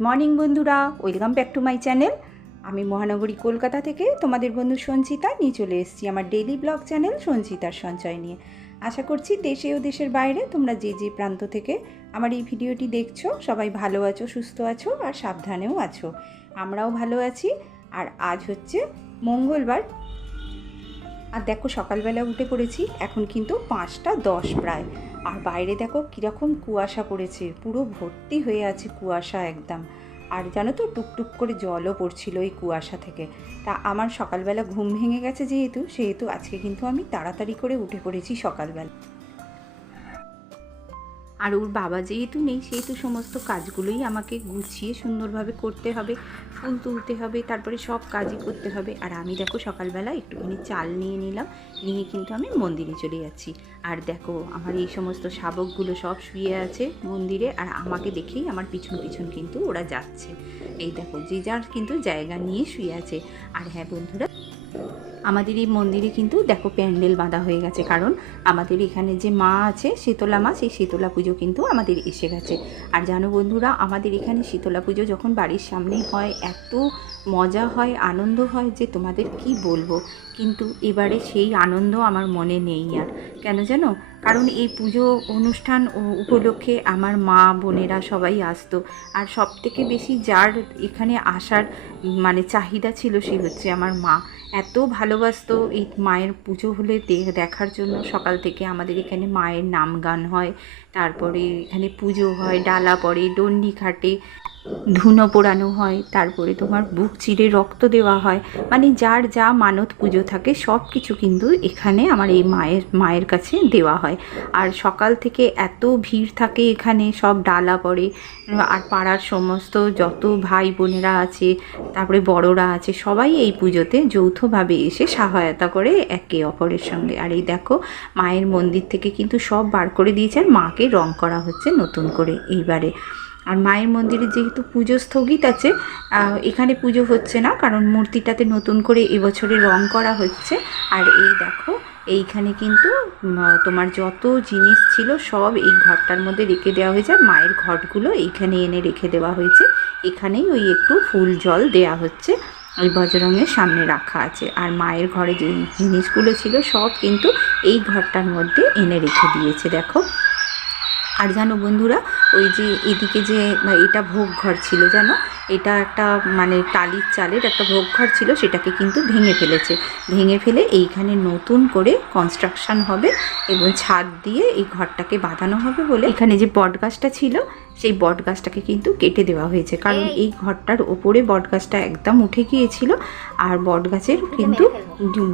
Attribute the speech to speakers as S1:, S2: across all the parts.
S1: Morning বন্ধুরা, welcome back to my channel. আমি মহানগরী কলকাতা থেকে তোমাদের বন্ধু সঞ্চিতা, নিয়ে চলে এসেছি আমার ডেলি ব্লগ চ্যানেল সঞ্চিতার সঞ্চয় নিয়ে। আশা করছি দেশে ও দেশের বাইরে তোমরা যে যে প্রান্ত থেকে আমার এই ভিডিওটি দেখছ, সবাই ভালো আছো, সুস্থ আছো আর সাবধানেও আছো। আমরাও ভালো আছি। আর আজ হচ্ছে মঙ্গলবার আর দেখো সকালবেলা উঠে পড়েছি, এখন কিন্তু পাঁচটা দশ প্রায়। আর বাইরে দেখো কীরকম কুয়াশা পড়েছে, পুরো ভর্তি হয়ে আছে কুয়াশা একদম। আর জানো তো টুকটুক করে জলও পড়ছিল ওই কুয়াশা থেকে। তা আমার সকালবেলা ঘুম ভেঙে গেছে যেহেতু, সেহেতু আজকে কিন্তু আমি তাড়াতাড়ি করে উঠে পড়েছি সকালবেলা। আর ওর বাবা যেহেতু নেই, সেহেতু সমস্ত কাজগুলোই আমাকে গুছিয়ে সুন্দরভাবে করতে হবে, ফুল তুলতে হবে, তারপরে সব কাজই করতে হবে। আর আমি দেখো সকালবেলা একটুখানি চাল নিয়ে নিলাম, নিয়ে কিন্তু আমি মন্দিরে চলে যাচ্ছি। আর দেখো আমার এই সমস্ত শাবকগুলো সব শুয়ে আছে মন্দিরে, আর আমাকে দেখেই আমার পিছন পিছন কিন্তু ওরা যাচ্ছে। এই দেখো যে যার কিন্তু জায়গা নিয়ে শুয়ে আছে। আর হ্যাঁ বন্ধুরা আমাদের এই মন্দিরে কিন্তু দেখো প্যান্ডেল বাঁধা হয়ে গেছে, কারণ আমাদের এখানে যে মা আছে, শীতলা মা, সেই শীতলা পুজো কিন্তু আমাদের এসে গেছে। আর জানো বন্ধুরা, আমাদের এখানে শীতলা পুজো যখন বাড়ির সামনে হয়, এত মজা হয়, আনন্দ হয় যে তোমাদের কি বলব? কিন্তু এবারে সেই আনন্দ আমার মনে নেই আর। কেন জানো? কারণ এই পুজো অনুষ্ঠান উপলক্ষে আমার মা বোনেরা সবাই আসতো। আর সব থেকে বেশি যার এখানে আসার মানে চাহিদা ছিল, সে হচ্ছে আমার মা। এত ভালোবাসতো। এই মায়ের পুজো হলে দেখার জন্য সকাল থেকে আমাদের এখানে মায়ের নাম গান হয়। তারপরে এখানে পুজো হয়, ডালা পড়ে ডন্ডি খাটে। ধুনো পোড়ানো হয়, তারপরে তোমার বুক চিরে রক্ত দেওয়া হয়। মানে যার যা মানত পুজো থাকে সব কিছু কিন্তু এখানে আমার এই মায়ের মায়ের কাছে দেওয়া হয়। আর সকাল থেকে এত ভিড় থাকে এখানে, সব ডালা পড়ে। আর পাড়ার সমস্ত যত ভাই বোনেরা আছে, তারপরে বড়রা আছে, সবাই এই পুজোতে যৌথভাবে এসে সহায়তা করে একে অপরের সঙ্গে। আর এই দেখো, মায়ের মন্দির থেকে কিন্তু সব বার করে দিয়েছে, আর মাকে রং করা হচ্ছে নতুন করে এইবারে। আর মায়ের মন্দিরে যেহেতু পুজো স্থগিত আছে এখানে পুজো হচ্ছে না, কারণ মূর্তিটাতে নতুন করে এবছরে রং করা হচ্ছে। আর এই দেখো, এইখানে কিন্তু তোমার যত জিনিস ছিল সব এই ঘরটার মধ্যে রেখে দেওয়া হয়েছে, আর মায়ের ঘটগুলো এইখানে এনে রেখে দেওয়া হয়েছে। এখানেই ওই একটু ফুল জল দেয়া হচ্ছে ওই বজরঙের সামনে রাখা আছে। আর মায়ের ঘরে যে জিনিসগুলো ছিল সব কিন্তু এই ঘরটার মধ্যে এনে রেখে দিয়েছে, দেখো। আর জানো বন্ধুরা ওই যে এদিকে যে এটা ভোগ ঘর ছিল যেন এটা একটা মানে টালির চালের একটা ভোগ ঘর ছিল, সেটাকে কিন্তু ভেঙে ফেলেছে। ভেঙে ফেলে এইখানে নতুন করে কনস্ট্রাকশন হবে এবং ছাদ দিয়ে এই ঘরটাকে বাঁধানো হবে বলে এখানে যে বট গাছটা ছিল সেই বট গাছটাকে কিন্তু কেটে দেওয়া হয়েছে। কারণ এই ঘরটার ওপরে বট গাছটা একদম উঠে গিয়েছিল আর বট গাছের কিন্তু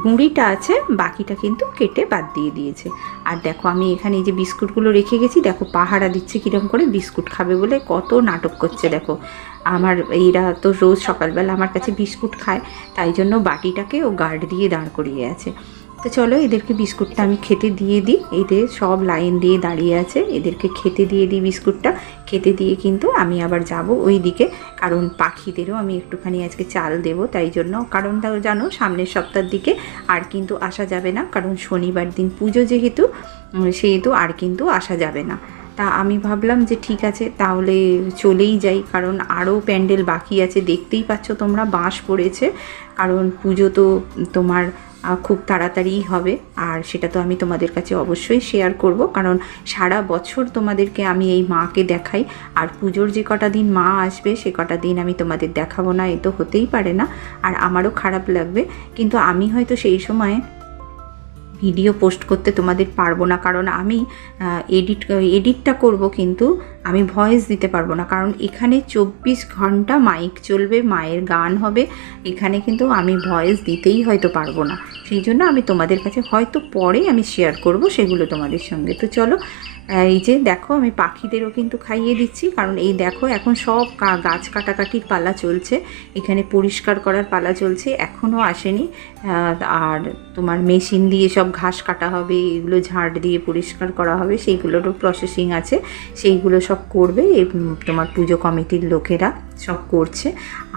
S1: গুঁড়িটা আছে বাকিটা কিন্তু কেটে বাদ দিয়ে দিয়েছে। আর দেখো আমি এখানে এই যে বিস্কুটগুলো রেখে গেছি দেখো পাহারা দিচ্ছে কীরকম করে বিস্কুট খাবে বলে কত নাটক করছে দেখো। আমার এরা তো রোজ সকালবেলা আমার কাছে বিস্কুট খায় তাই জন্য বাটিটাকে ও গার্ড দিয়ে দাঁড় করিয়ে আছে। তো চলো এদেরকে বিস্কুটটা আমি খেতে দিয়ে দিই। এদের সব লাইন দিয়ে দাঁড়িয়ে আছে। এদেরকে খেতে দিয়ে দিই বিস্কুটটা। খেতে দিয়ে কিন্তু আমি আবার যাব ওই দিকে কারণ পাখিদেরও আমি একটুখানি আজকে চাল দেবো, তাই জন্য। কারণ তাও জানো, সামনের সপ্তাহের দিকে আর কিন্তু আসা যাবে না। কারণ শনিবার দিন পুজো যেহেতু সেহেতু আর কিন্তু আসা যাবে না। তা আমি ভাবলাম যে ঠিক আছে, তাহলে চলেই যাই। কারণ আরও প্যান্ডেল বাকি আছে। দেখতেই পাচ্ছ তোমরা বাঁশ পড়েছে। কারণ পুজো তো তোমার খুব তাড়াতাড়িই হবে। আর সেটা তো আমি তোমাদের কাছে অবশ্যই শেয়ার করব। কারণ সারা বছর তোমাদেরকে আমি এই মাকে দেখাই। আর পুজোর যে কটা দিন মা আসবে, সে কটা দিন আমি তোমাদের দেখাবো না, এ তো হতেই পারে না। আর আমারও খারাপ লাগবে। কিন্তু আমি হয়তো সেই সময় ভিডিও পোস্ট করতে তোমাদের পারব না। কারণ আমি এডিট এডিটটা করব কিন্তু আমি ভয়েস দিতে পারব না। কারণ এখানে চব্বিশ ঘণ্টা মাইক চলবে, মায়ের গান হবে। এখানে কিন্তু আমি ভয়েস দিতেই হয়তো পারব না। সেই জন্য আমি তোমাদের কাছে হয়তো পরে আমি শেয়ার করব সেগুলো তোমাদের সঙ্গে। তো চলো এই যে দেখো, আমি পাখিদেরও কিন্তু খাইয়ে দিচ্ছি, কারণ এই দেখো, এখন সব গাছ কাটাকাটির পালা চলছে। এখানে পরিষ্কার করার পালা চলছে এখনও আসেনি। আর তোমার মেশিন দিয়ে সব ঘাস কাটা হবে, এগুলো ঝাড় দিয়ে পরিষ্কার করা হবে, সেইগুলোরও প্রসেসিং আছে। সেইগুলো সব করবে তোমার পুজো কমিটির লোকেরা। সব করছে।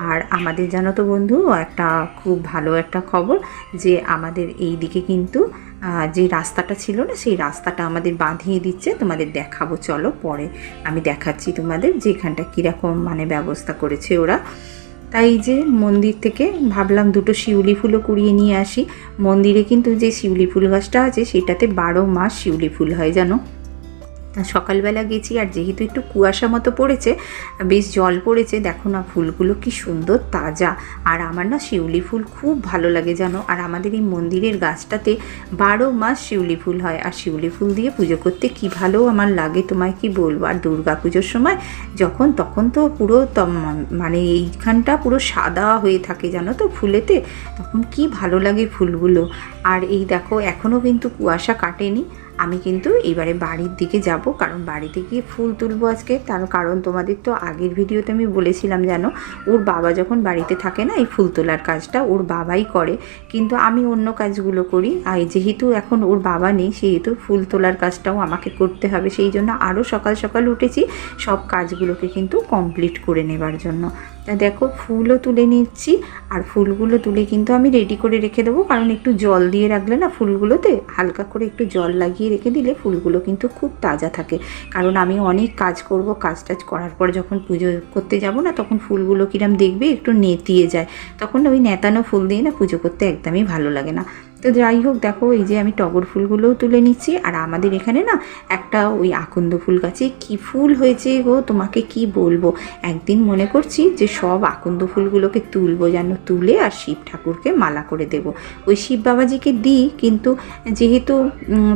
S1: আর আমাদের জানো তো বন্ধু, একটা খুব ভালো একটা খবর যে আমাদের এই দিকে কিন্তু যে রাস্তাটা ছিল না, সেই রাস্তাটা আমাদের বাঁধিয়ে দিচ্ছে। তোমাদের দেখাবো, চলো পরে আমি দেখাচ্ছি তোমাদের যে এখানটা কীরকম মানে ব্যবস্থা করেছে ওরা। তাই যে মন্দির থেকে ভাবলাম দুটো শিউলি ফুলও কুড়িয়ে নিয়ে আসি। মন্দিরে কিন্তু যে শিউলি ফুল গাছটা আছে, সেটাতে বারো মাস শিউলি ফুল হয় জানো? সকালবেলা গেছি আর যেহেতু একটু কুয়াশা মতো পড়েছে, বেশ জল পড়েছে, দেখো না ফুলগুলো কি সুন্দর তাজা। আর আমার না শিউলি ফুল খুব ভালো লাগে জানো? আর আমাদের এই মন্দিরের গাছটাতে বারো মাস শিউলি ফুল হয়। আর শিউলি ফুল দিয়ে পুজো করতে কি ভালো আমার লাগে তোমায় কি বলব? আর দুর্গা পুজোর সময় যখন, তখন তো পুরো মানে এইখানটা পুরো সাদা হয়ে থাকে জানো তো ফুলেতে, তখন কি ভালো লাগে ফুলগুলো। আর এই দেখো এখনও কিন্তু কুয়াশা কাটেনি। আমি কিন্তু এবারে বাড়ির দিকে যাব, কারণ বাড়িতে গিয়ে ফুল তুলবো আজকে। তার কারণ তোমাদের তো আগের ভিডিওতে আমি বলেছিলাম, জানো? ওর বাবা যখন বাড়িতে থাকে না, এই ফুল তোলার কাজটা ওর বাবাই করে। কিন্তু আমি অন্য কাজগুলো করি। আর যেহেতু এখন ওর বাবা নেই, সেহেতু ফুল তোলার কাজটাও আমাকে করতে হবে। সেই জন্য আরও সকাল সকাল উঠেছি, সব কাজগুলোকে কিন্তু কমপ্লিট করে নেবার জন্য। তা দেখো, ফুলও তুলে নিচ্ছি, আর ফুলগুলো তুলে কিন্তু আমি রেডি করে রেখে দেবো। কারণ একটু জল দিয়ে রাখলে না ফুলগুলোতে হালকা করে একটু জল লাগিয়ে রেখে দিলে ফুলগুলো কিন্তু খুব তাজা থাকে। কারণ আমি অনেক কাজ করব, কাজ টাজ করার পর যখন পুজো করতে যাব না, তখন ফুলগুলো কিরম দেখবে একটু নেতিয়ে যায়। তখন ওই নেতানো ফুল দিয়ে না পুজো করতে একদমই ভালো লাগে না। তো যাই হোক, দেখো এই যে আমি টগর ফুলগুলোও তুলে নিচ্ছি, আর আমাদের এখানে না একটা ওই আকন্দ ফুল গাছে কি ফুল হয়েছে গো, তোমাকে কি বলব? একদিন মনে করছি যে সব আকন্দ ফুলগুলোকে তুলবো যেন, তুলে আর শিব ঠাকুরকে মালা করে দেব। ওই শিব বাবাজিকে দিই, কিন্তু যেহেতু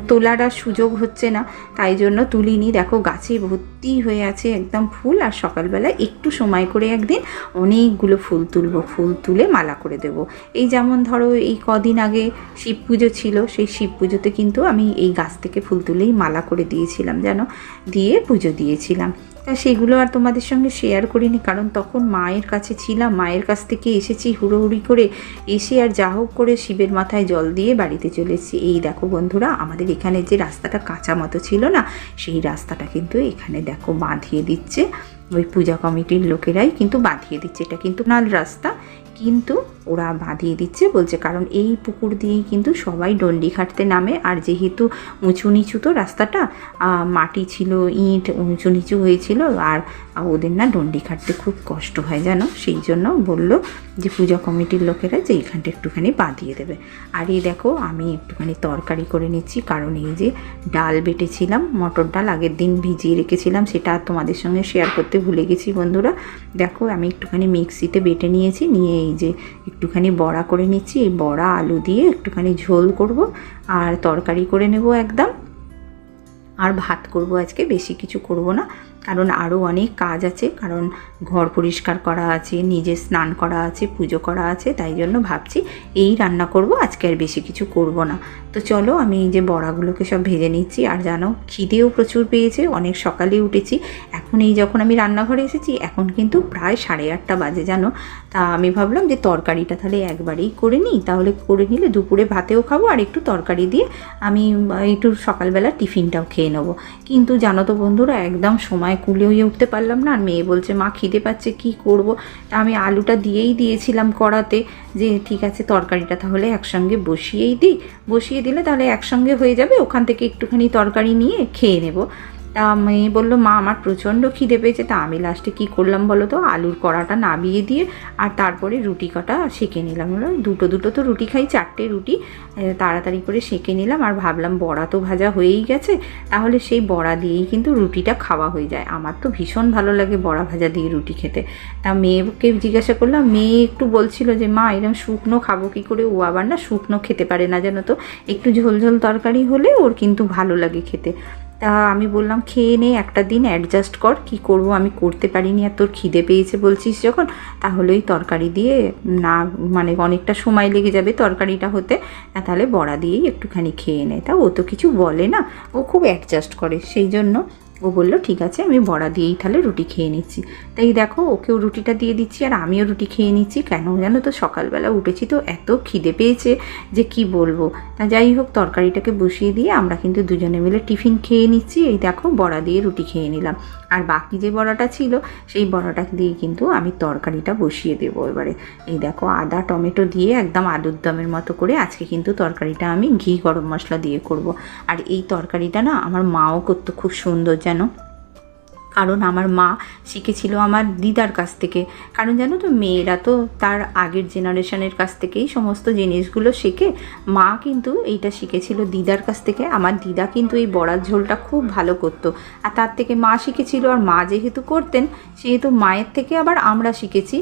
S1: তোলার আর সুযোগ হচ্ছে না, তাই জন্য তুলিনি। দেখো গাছে ভর্তি হয়ে আছে একদম ফুল, আর সকালবেলা একটু সময় করে একদিন অনেকগুলো ফুল তুলবো, ফুল তুলে মালা করে দেব। এই যেমন ধরো এই কদিন আগে শিব পুজো ছিল, সেই শিব পুজোতে কিন্তু আমি এই গাছ থেকে ফুল তুলেই মালা করে দিয়েছিলাম, যেন দিয়ে পুজো দিয়েছিলাম। তা সেগুলো আর তোমাদের সঙ্গে শেয়ার করিনি, কারণ তখন মায়ের কাছে ছিলাম, মায়ের কাছ থেকে এসেছি হুড়োহুড়ি করে, এসে আর যা হোক করে শিবের মাথায় জল দিয়ে বাড়িতে চলে এসেছি। এই দেখো বন্ধুরা, আমাদের এখানে যে রাস্তাটা কাঁচা মতো ছিল না, সেই রাস্তাটা কিন্তু এখানে দেখো বাঁধিয়ে দিচ্ছে। ওই পূজা কমিটির লোকেরাই কিন্তু বাঁধিয়ে দিচ্ছে। এটা কিন্তু নাল রাস্তা কিন্তু ওরা বাঁধিয়ে দিচ্ছে বলছে, কারণ এই পুকুর দিয়েই কিন্তু সবাই ডন্ডি খাটতে নামে। আর যেহেতু উঁচু নিচু তো রাস্তাটা মাটি ছিল, ইট উঁচু নিচু হয়েছিল, আর ওদের না ডন্ডি খাটতে খুব কষ্ট হয় জানো? সেই জন্য বলল যে পূজা কমিটির লোকেরা যে এইখানটা একটুখানি বাঁধিয়ে দেবে। আর এই দেখো, আমি একটুখানি তরকারি করে নিচ্ছি, কারণ এই যে ডাল বেটেছিলাম, মটর ডাল আগের দিন ভিজিয়ে রেখেছিলাম, সেটা তোমাদের সঙ্গে শেয়ার করতে ভুলে গেছি বন্ধুরা। দেখো, আমি একটুখানি মিক্সিতে বেটে নিয়েছি, নিয়ে এই যে একটুখানি বড়া করে নিচ্ছি। এই বড়া, আলু দিয়ে একটুখানি ঝোল করব, আর তরকারি করে নেব একদম। আর ভাত করব আজকে, বেশি কিছু করব না। কারণ আরও অনেক কাজ আছে, কারণ ঘর পরিষ্কার করা আছে, নিজে স্নান করা আছে, পুজো করা আছে, তাই জন্য ভাবছি এই রান্না করব, আজকে আর বেশি কিছু করব না। তো চলো আমি এই যে বড়াগুলোকে সব ভেজে নিচ্ছি, আর জানো খিদেও প্রচুর পেয়েছে, অনেক সকালে উঠেছি। এখন এই যখন আমি রান্নাঘরে এসেছি, এখন কিন্তু প্রায় সাড়ে আটটা বাজে, জানো? তা আমি ভাবলাম যে তরকারিটা তাহলে একবারেই করে নিই, তাহলে করে নিলে দুপুরে ভাতেও খাব, আর একটু তরকারি দিয়ে আমি একটু সকালবেলা টিফিনটাও খেয়ে নেব। কিন্তু জানো তো বন্ধুরা, একদম সময় কুলে হয়ে উঠতে পারলাম না। আর মেয়ে বলছে, মা খিদে পাচ্ছে, কি করব? আমি আলুটা দিয়েই দিয়েছিলাম কড়াতে যে, ঠিক আছে, তরকারিটা তাহলে একসঙ্গে বসিয়েই দিই। বসিয়ে দিলে তাহলে একসঙ্গে হয়ে যাবে। ওখান থেকে একটুখানি তরকারি নিয়ে খেয়ে নেব। তা মেয়ে বলল, মা, আমার প্রচণ্ড খিদে পেয়েছে, তা আমি লাস্টে কী করলাম বলো তো? আলুর কড়াটা নাবিয়ে দিয়ে আর তারপরে রুটি কটা সেঁকে নিলাম। হলো দুটো দুটো তো রুটি খাই, চারটে রুটি। তাড়াতাড়ি করে সেঁকে নিলাম আর ভাবলাম, বড়া তো ভাজা হয়েই গেছে, তাহলে সেই বড়া দিয়েই কিন্তু রুটিটা খাওয়া হয়ে যায়। আমার তো ভীষণ ভালো লাগে বড়া ভাজা দিয়ে রুটি খেতে। তা মেয়েকে জিজ্ঞাসা করলাম, মেয়ে একটু বলছিল যে, মা এরকম শুকনো খাব কী করে? ও আবার, না, শুকনো খেতে পারে না জানো তো, একটু ঝোল ঝোল তরকারি হলে ওর কিন্তু ভালো লাগে খেতে। তা আমি বললাম, খেয়ে নে, একটা দিন অ্যাডজাস্ট কর, কি করব, আমি করতে পারিনি আর তোর খিদে পেয়েছে বলছিস যখন, তাহলে ওই তরকারি দিয়ে না মানে অনেকটা সময় লেগে যাবে তরকারিটা হতে না তাহলে বড়া দিয়েই একটুখানি খেয়ে নেয় তা ও তো কিছু বলে না, ও খুব অ্যাডজাস্ট করে, সেই জন্য ও বলল, ঠিক আছে, আমি বড়া দিয়েই তাহলে রুটি খেয়ে নিচ্ছি। তাই দেখো, ওকেও রুটিটা দিয়ে দিচ্ছি আর আমিও রুটি খেয়ে নিচ্ছি। কেন জানো তো, সকালবেলা উঠেছি তো এত খিদে পেয়েছে যে কি বলব। তা যাই হোক, তরকারিটাকে বসিয়ে দিয়ে আমরা কিন্তু দুজনে মিলে টিফিন খেয়ে নিচ্ছি। এই দেখো, বড়া দিয়ে রুটি খেয়ে নিলাম। আর বাকি যে বড়াটা ছিল, সেই বড়াটা দিয়ে কিন্তু আমি তরকারিটা বসিয়ে দেবো এবারে এই দেখো, আদা, টমেটো দিয়ে একদম আলুর দমের মতো করে আজকে কিন্তু তরকারিটা আমি ঘি গরম মশলা দিয়ে করব। আর এই তরকারিটা না আমার মাও করতো খুব সুন্দর যেন কারণ আমার মা শিখেছিল আমার দিদার কাছ থেকে। কারণ জানো তো, মেয়েরা তো তার আগের জেনারেশনের কাছ থেকেই সমস্ত জিনিসগুলো শেখে। মা কিন্তু এইটা শিখেছিল দিদার কাছ থেকে। আমার দিদা কিন্তু এই বড়ার ঝোলটা খুব ভালো করতো। আর তার থেকে মা শিখেছিল আর মা যেহেতু করতেন, সেহেতু মায়ের থেকে আবার আমরা শিখেছি।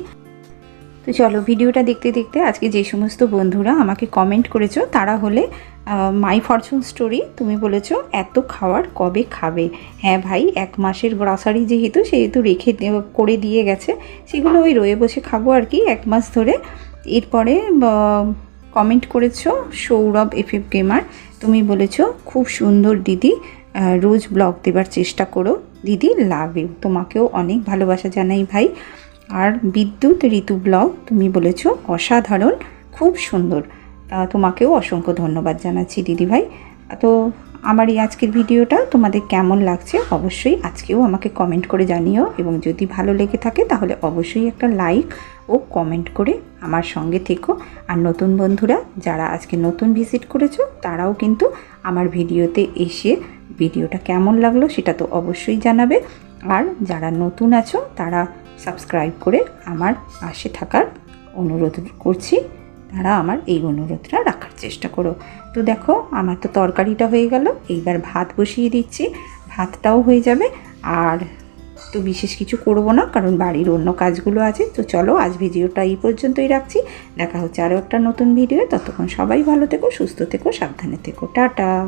S1: তো চলো, ভিডিওটা দেখতে দেখতে আজকে যে সমস্ত বন্ধুরা আমাকে কমেন্ট করেছ, তারা হলে মাই ফরচুন স্টোরি তুমি বলেছ, এত খাওয়ার কবে খাবে? হ্যাঁ ভাই, এক মাসের গ্রসারি যেহেতু, সেহেতু রেখে করে দিয়ে গেছে। সেগুলো ওই রয়ে বসে খাব আর কি, এক মাস ধরে। এরপরে কমেন্ট করেছ, সৌরভ এফ এফ গেমার তুমি বলেছ, খুব সুন্দর দিদি রোজ ব্লগ দেবার চেষ্টা করো। দিদি লাভ ইউ তোমাকেও অনেক ভালোবাসা জানাই ভাই। আর বিদ্যুৎ ঋতু ব্লগ তুমি বলেছ, অসাধারণ, খুব সুন্দর। তা তোমাকেও অসংখ্য ধন্যবাদ জানাচ্ছি, দিদিভাই। তো আমার এই আজকের ভিডিওটা তোমাদের কেমন লাগছে অবশ্যই আজকেও আমাকে কমেন্ট করে জানিও এবং যদি ভালো লেগে থাকে তাহলে অবশ্যই একটা লাইক ও কমেন্ট করে আমার সঙ্গে থেকো। আর নতুন বন্ধুরা যারা আজকে নতুন ভিজিট করেছ, তারাও কিন্তু আমার ভিডিওতে এসে ভিডিওটা কেমন লাগল সেটা তো অবশ্যই জানাবে। আর যারা নতুন আছো, তারা সাবস্ক্রাইব করে আমার পাশে থাকার অনুরোধ করছি। তারা আমার এই অনুরোধটা রাখার চেষ্টা করো। তো দেখো, আমার তো তরকারিটা হয়ে গেল, এইবার ভাত বসিয়ে দিচ্ছি, ভাতটাও হয়ে যাবে। আর তো বিশেষ কিছু করব না, কারণ বাড়ির অন্য কাজগুলো আছে। তো চলো, আজ ভিডিওটা এই পর্যন্তই রাখছি। দেখা হচ্ছে আরও একটা নতুন ভিডিও ততক্ষণ সবাই ভালো থেকো, সুস্থ থেকো, সাবধানে থেকো। টাটা!